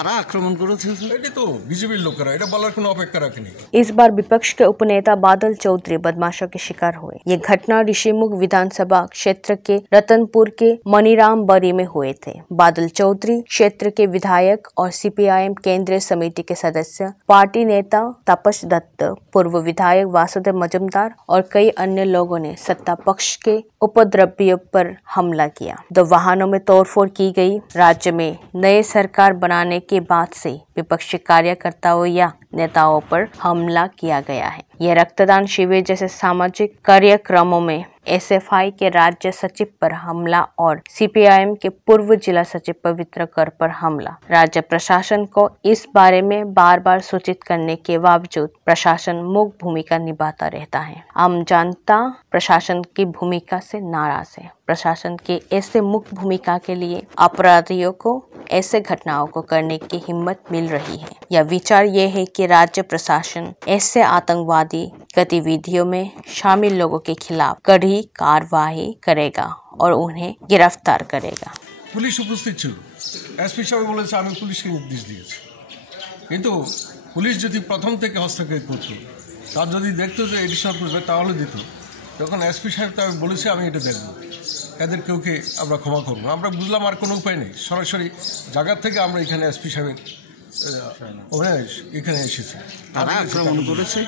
कारा आक्रमण इस बार विपक्ष के उपनेता बादल चौधरी बदमाशों के शिकार हुए। ये घटना ऋषिमुख विधानसभा क्षेत्र के रतनपुर के मनीराम बरी में हुए थे। बादल चौधरी क्षेत्र के विधायक और सीपीआईएम केंद्रीय समिति के सदस्य, पार्टी नेता तापस दत्त, पूर्व विधायक वासुदेव मजूमदार और कई अन्य लोगों ने सत्ता पक्ष के उपद्रवियों पर हमला किया। 2 वाहनों में तोड़फोड़ की गई। राज्य में नए सरकार बनाने के बाद से विपक्षी कार्यकर्ताओं या नेताओं पर हमला किया गया है। यह रक्तदान शिविर जैसे सामाजिक कार्यक्रमों में एसएफआई के राज्य सचिव पर हमला और सीपीआईएम के पूर्व जिला सचिव पवित्र कर पर हमला। राज्य प्रशासन को इस बारे में बार बार सूचित करने के बावजूद प्रशासन मूक भूमिका निभाता रहता है। आम जनता प्रशासन की भूमिका से नाराज है। प्रशासन के ऐसे मूक भूमिका के लिए अपराधियों को ऐसे घटनाओं को करने की हिम्मत मिल रही है। यह विचार ये है कि राज्य प्रशासन ऐसे आतंकवादी गतिविधियों में शामिल लोगों के खिलाफ कड़ी कार्रवाई करेगा और उन्हें गिरफ्तार करेगा। पुलिस उपस्थित ছিল, এসপি সাহেব বলেছে আমি পুলিশকে নির্দেশ দিয়েছি, কিন্তু পুলিশ যদি প্রথম থেকে হস্তক্ষেপ করত, তার যদি দেখতো যে এডিশনাল পুলিশ তাহলে দিত। তখন এসপি সাহেব তো আমি বলেছি আমি এটা দেখব, এদের কেউকে আমরা ক্ষমা করব। আমরা বুঝলাম আর কোনো উপায় নেই, সরাসরি জায়গা থেকে আমরা এখানে এসপি সাহেবের এখানে এসেছি। কারা আক্রমণ করেছে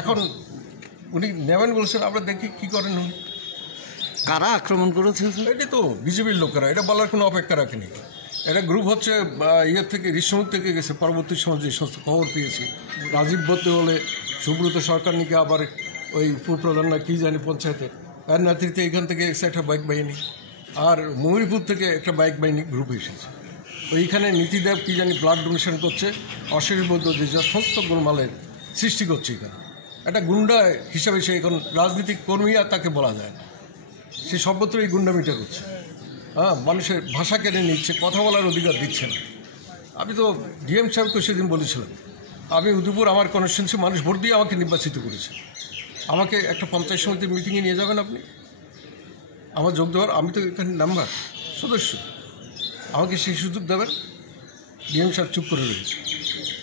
এখন উনি নেবেন বলছেন, আমরা দেখি কি করেন উনি। কারা আক্রমণ করেছে এটা তো বিজেপির লোকেরা, এটা বলার কোনো অপেক্ষা রাখেনি। এটা গ্রুপ হচ্ছে ইয়ের থেকে ঋষিমুখ থেকে গেছে। পরবর্তী সময় যে সমস্ত খবর পেয়েছি, রাজীব বলতে হলে সুব্রত সরকার নিকে আবার ওই উপপ্রধান না কি জানি পঞ্চায়েতে, তার নেতৃত্বে এখান থেকে একটা বাইক বাহিনী আর ময়ূরপুর থেকে একটা বাইক বাহিনী গ্রুপ এসেছে। ওইখানে নীতিদেব কি জানি ব্লাড ডোনেশন করছে, অশরীরবদ্ধ যে সমস্ত গোলমালের সৃষ্টি করছে। এখানে একটা গুন্ডা হিসাবে সে এখন রাজনৈতিক কর্মী আর তাকে বলা যায় না, সে সর্বত্র এই গুন্ডামিটা করছে। মানুষের ভাষা কেড়ে নিচ্ছে, কথা বলার অধিকার দিচ্ছে না। আমি তো ডিএম সাহেবকে সেদিন বলেছিলাম, আমি উদয়পুর আমার কনস্টিটুয়েন্সি মানুষ ভোট দিয়ে আমাকে নির্বাচিত করেছে, আমাকে একটা পঞ্চায়েত সমিতির মিটিংয়ে নিয়ে যাবেন আপনি, আমার যোগ দেওয়ার, আমি তো এখানে মেম্বার সদস্য, আমাকে সেই সুযোগ দেবেন। ডিএম সাহেব চুপ করে রয়েছে,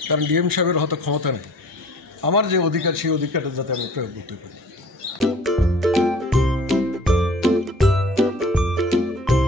কারণ ডিএম সাহেবের হয়তো ক্ষমতা নেই। আমার যে অধিকার সেই অধিকারটা যাতে আমি প্রয়োগ করতে পারি।